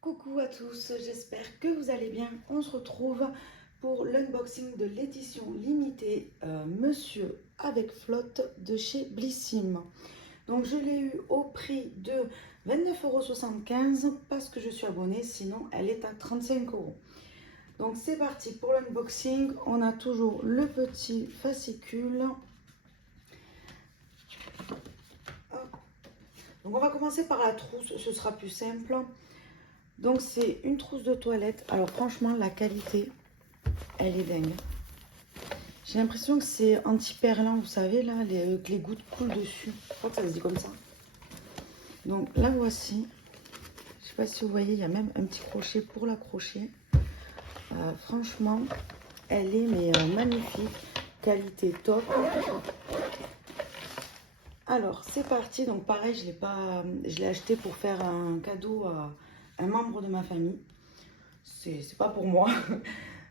Coucou à tous, j'espère que vous allez bien. On se retrouve pour l'unboxing de l'édition limitée Monsieur avec flotte de chez Blissim. Donc je l'ai eu au prix de 29,75 € parce que je suis abonnée, sinon elle est à 35 €. Donc c'est parti pour l'unboxing. On a toujours le petit fascicule. Donc on va commencer par la trousse, ce sera plus simple. Donc c'est une trousse de toilette. Alors franchement, la qualité, elle est dingue. J'ai l'impression que c'est anti-perlant, vous savez, là, que les gouttes coulent dessus. Je crois que ça se dit comme ça. Donc la voici. Je sais pas si vous voyez, il y a même un petit crochet pour l'accrocher. Franchement, elle est magnifique. Qualité top. Alors c'est parti. Donc pareil, je l'ai acheté pour faire un cadeau à un membre de ma famille. C'est pas pour moi.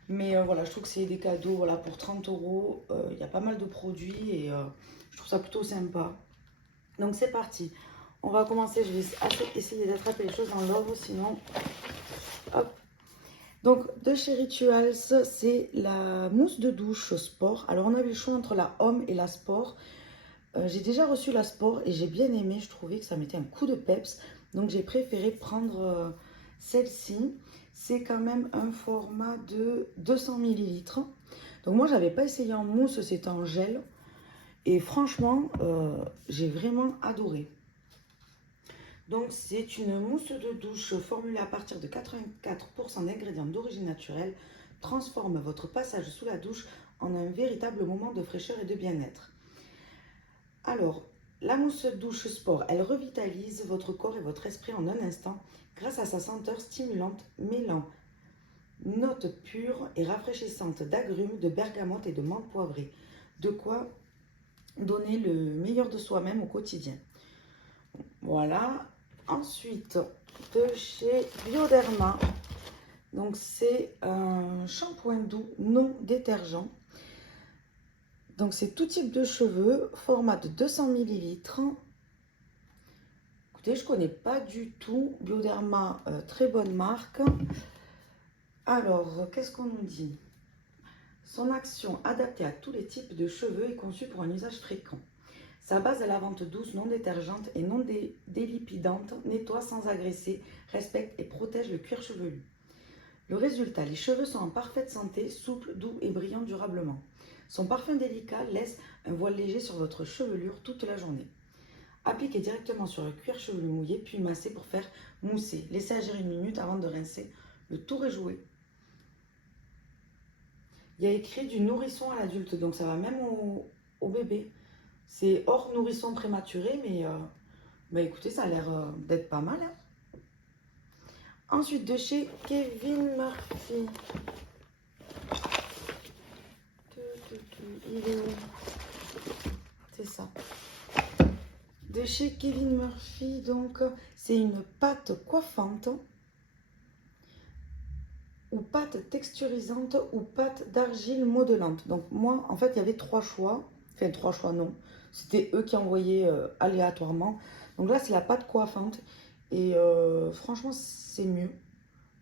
Mais voilà, je trouve que c'est des cadeaux voilà, pour 30 €. Il y a pas mal de produits et je trouve ça plutôt sympa. Donc c'est parti. On va commencer. Je vais essayer d'attraper les choses dans l'ordre, sinon... Hop. Donc de chez Rituals, c'est la mousse de douche sport. Alors on avait le choix entre la Homme et la Sport. J'ai déjà reçu la Sport et j'ai bien aimé. Je trouvais que ça mettait un coup de peps. Donc j'ai préféré prendre celle-ci. C'est quand même un format de 200 ml. Donc moi, j'avais pas essayé en mousse, c'était en gel. Et franchement, j'ai vraiment adoré. Donc c'est une mousse de douche formulée à partir de 84% d'ingrédients d'origine naturelle. Transforme votre passage sous la douche en un véritable moment de fraîcheur et de bien-être. Alors, la mousse douche sport, elle revitalise votre corps et votre esprit en un instant grâce à sa senteur stimulante mêlant notes pures et rafraîchissantes d'agrumes, de bergamote et de menthe poivrée. De quoi donner le meilleur de soi-même au quotidien. Voilà. Ensuite, de chez Bioderma. Donc, c'est un shampoing doux non détergent. Donc, c'est tout type de cheveux, format de 200 ml. Écoutez, je ne connais pas du tout. Bioderma, très bonne marque. Alors, qu'est-ce qu'on nous dit? Son action adaptée à tous les types de cheveux est conçue pour un usage fréquent. Sa base à la lavante douce, non détergente et non délipidante nettoie sans agresser, respecte et protège le cuir chevelu. Le résultat, les cheveux sont en parfaite santé, souples, doux et brillants durablement. Son parfum délicat laisse un voile léger sur votre chevelure toute la journée. Appliquez directement sur le cuir chevelu mouillé, puis massez pour faire mousser. Laissez agir 1 minute avant de rincer. Le tour est joué. Il y a écrit du nourrisson à l'adulte, donc ça va même au bébé. C'est hors nourrisson prématuré, mais bah écoutez, ça a l'air d'être pas mal. Hein. Ensuite, de chez Kevin Murphy. Il est où? C'est ça. De chez Kevin Murphy, donc, c'est une pâte coiffante ou pâte texturisante ou pâte d'argile modelante. Donc moi, en fait, il y avait 3 choix. Enfin, 3 choix, non. C'était eux qui envoyaient aléatoirement. Donc là, c'est la pâte coiffante. Et franchement, c'est mieux.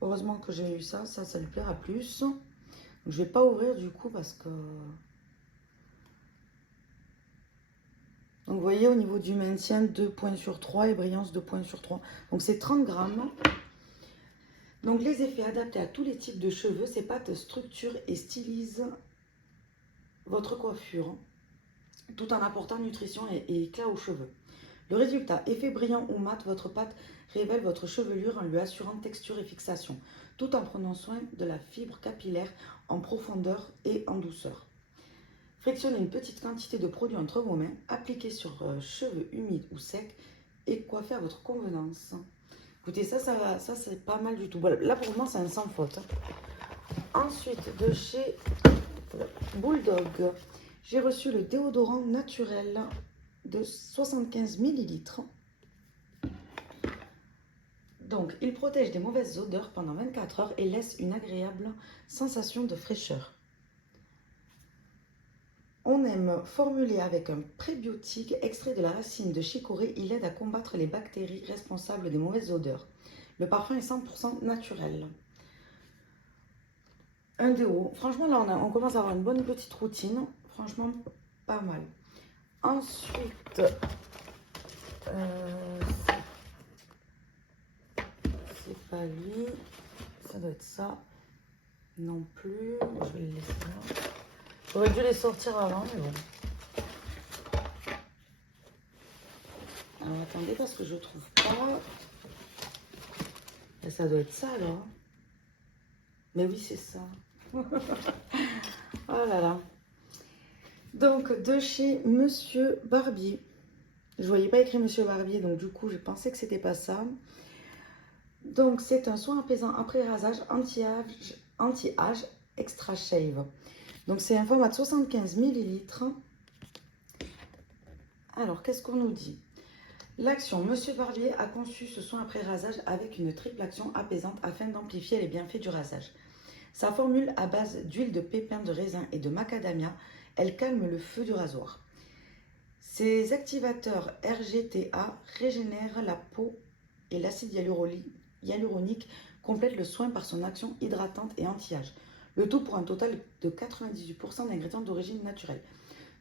Heureusement que j'ai eu ça. Ça lui plaira plus. Donc, je vais pas ouvrir du coup parce que... Donc vous voyez, au niveau du maintien, 2 points sur 3 et brillance 2 points sur 3. Donc c'est 30 grammes. Donc les effets adaptés à tous les types de cheveux, ces pâtes structurent et stylisent votre coiffure tout en apportant nutrition et éclat aux cheveux. Le résultat, effet brillant ou mat, votre pâte révèle votre chevelure en lui assurant texture et fixation, tout en prenant soin de la fibre capillaire en profondeur et en douceur. Frictionnez une petite quantité de produit entre vos mains, appliquez sur cheveux humides ou secs et coiffez à votre convenance. Écoutez, ça c'est pas mal du tout. Voilà, là pour moi c'est un sans faute. Ensuite, de chez Bulldog, j'ai reçu le déodorant naturel de 75 ml. Donc, il protège des mauvaises odeurs pendant 24 heures et laisse une agréable sensation de fraîcheur. On aime formuler avec un prébiotique extrait de la racine de chicorée. Il aide à combattre les bactéries responsables des mauvaises odeurs. Le parfum est 100% naturel. Un déo. Franchement, là, on commence à avoir une bonne petite routine. Franchement, pas mal. Ensuite, c'est pas lui. Ça doit être ça. Non plus. Je vais le laisser là. J'aurais dû les sortir avant, mais bon. Alors, attendez, parce que je trouve pas. Et ça doit être ça, là. Mais oui, c'est ça. Oh là là. Donc, de chez Monsieur Barbier. Je voyais pas écrit Monsieur Barbier, donc du coup, je pensais que c'était pas ça. Donc, c'est un soin apaisant après rasage anti-âge extra shave. Donc, c'est un format de 75 ml. Alors, qu'est-ce qu'on nous dit? L'action, Monsieur Barbier a conçu ce soin après rasage avec une triple action apaisante afin d'amplifier les bienfaits du rasage. Sa formule à base d'huile de pépins de raisin et de macadamia, elle calme le feu du rasoir. Ses activateurs RGTA régénèrent la peau et l'acide hyaluronique complète le soin par son action hydratante et anti-âge. Le tout pour un total de 98% d'ingrédients d'origine naturelle.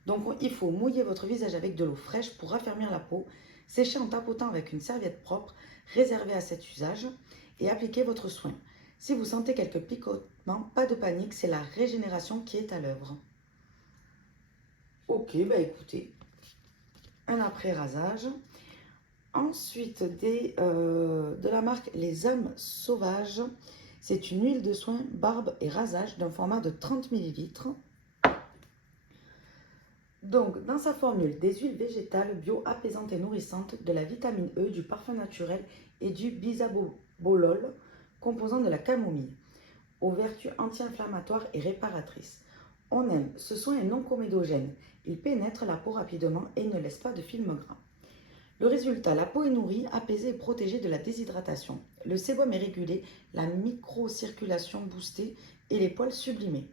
Donc il faut mouiller votre visage avec de l'eau fraîche pour raffermir la peau, sécher en tapotant avec une serviette propre réservée à cet usage et appliquer votre soin. Si vous sentez quelques picotements, pas de panique, c'est la régénération qui est à l'œuvre. Ok, bah écoutez, un après rasage. Ensuite, de la marque Les âmes sauvages, c'est une huile de soin barbe et rasage d'un format de 30 ml. Donc, dans sa formule, des huiles végétales bio apaisantes et nourrissantes, de la vitamine E, du parfum naturel et du bisabolol, composant de la camomille, aux vertus anti-inflammatoires et réparatrices. On aime, ce soin est non comédogène, il pénètre la peau rapidement et ne laisse pas de film gras. Le résultat, la peau est nourrie, apaisée et protégée de la déshydratation. Le sébum est régulé, la microcirculation boostée et les poils sublimés.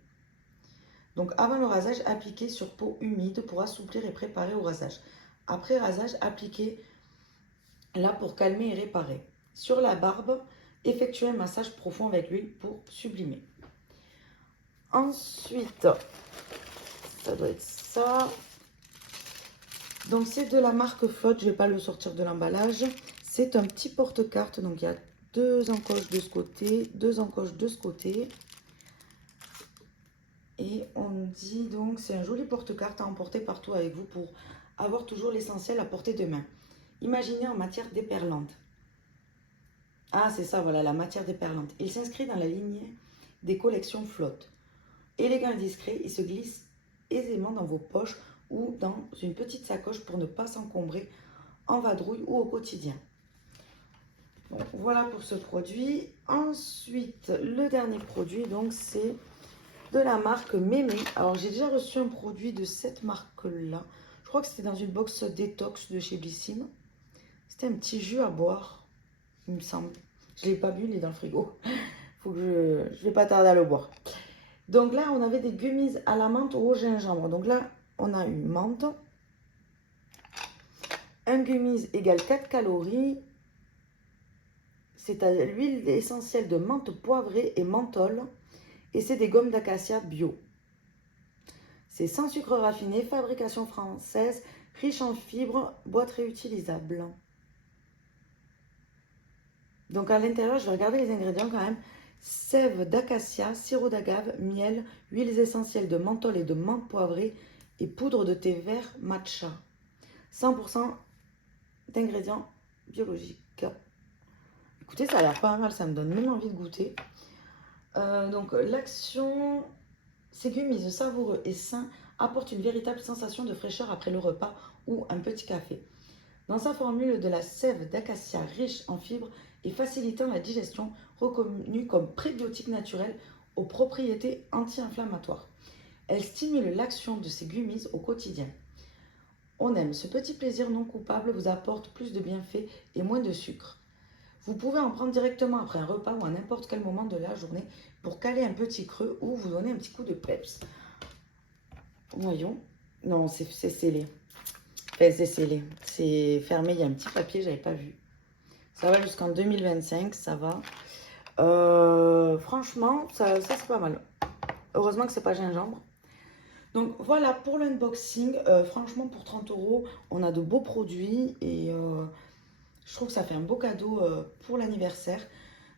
Donc avant le rasage, appliquez sur peau humide pour assouplir et préparer au rasage. Après rasage, appliquez là pour calmer et réparer. Sur la barbe, effectuez un massage profond avec l'huile pour sublimer. Ensuite, ça doit être ça. Donc c'est de la marque Flotte, je ne vais pas le sortir de l'emballage. C'est un petit porte-carte, donc il y a 2 encoches de ce côté, 2 encoches de ce côté. Et on dit donc, c'est un joli porte-carte à emporter partout avec vous pour avoir toujours l'essentiel à portée de main. Imaginez en matière déperlante. Ah, c'est ça, voilà, la matière déperlante. Il s'inscrit dans la lignée des collections Flotte. Élégant et discret, il se glisse aisément dans vos poches ou dans une petite sacoche pour ne pas s'encombrer en vadrouille ou au quotidien. Donc, voilà pour ce produit. Ensuite, le dernier produit, donc c'est de la marque Mémé. Alors, j'ai déjà reçu un produit de cette marque-là. Je crois que c'était dans une box détox de chez Blyssine. C'était un petit jus à boire, il me semble. Je ne l'ai pas bu, il est dans le frigo. Faut que je vais pas tarder à le boire. Donc là, on avait des gummies à la menthe ou au gingembre. Donc là, on a une menthe. Un gummies égale 4 calories. C'est à l'huile essentielle de menthe poivrée et menthol. Et c'est des gommes d'acacia bio. C'est sans sucre raffiné, fabrication française, riche en fibres, boîte réutilisable. Donc à l'intérieur, je vais regarder les ingrédients quand même. Sève d'acacia, sirop d'agave, miel, huiles essentielles de menthol et de menthe poivrée et poudre de thé vert matcha. 100% d'ingrédients biologiques. Écoutez, ça a l'air pas mal, ça me donne même envie de goûter. Donc l'action, ces gummies savoureux et sains apportent une véritable sensation de fraîcheur après le repas ou un petit café. Dans sa formule de la sève d'acacia riche en fibres et facilitant la digestion, reconnue comme prébiotique naturel aux propriétés anti-inflammatoires. Elle stimule l'action de ces gummies au quotidien. On aime, ce petit plaisir non coupable vous apporte plus de bienfaits et moins de sucre. Vous pouvez en prendre directement après un repas ou à n'importe quel moment de la journée pour caler un petit creux ou vous donner un petit coup de peps. Voyons. Non, c'est scellé. Enfin, c'est scellé. C'est fermé, il y a un petit papier, j'avais pas vu. Ça va jusqu'en 2025, ça va. Franchement, ça c'est pas mal. Heureusement que c'est pas gingembre. Donc voilà pour l'unboxing. Franchement, pour 30 euros, on a de beaux produits et je trouve que ça fait un beau cadeau pour l'anniversaire.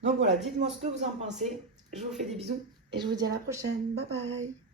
Donc voilà, dites-moi ce que vous en pensez. Je vous fais des bisous et je vous dis à la prochaine. Bye bye.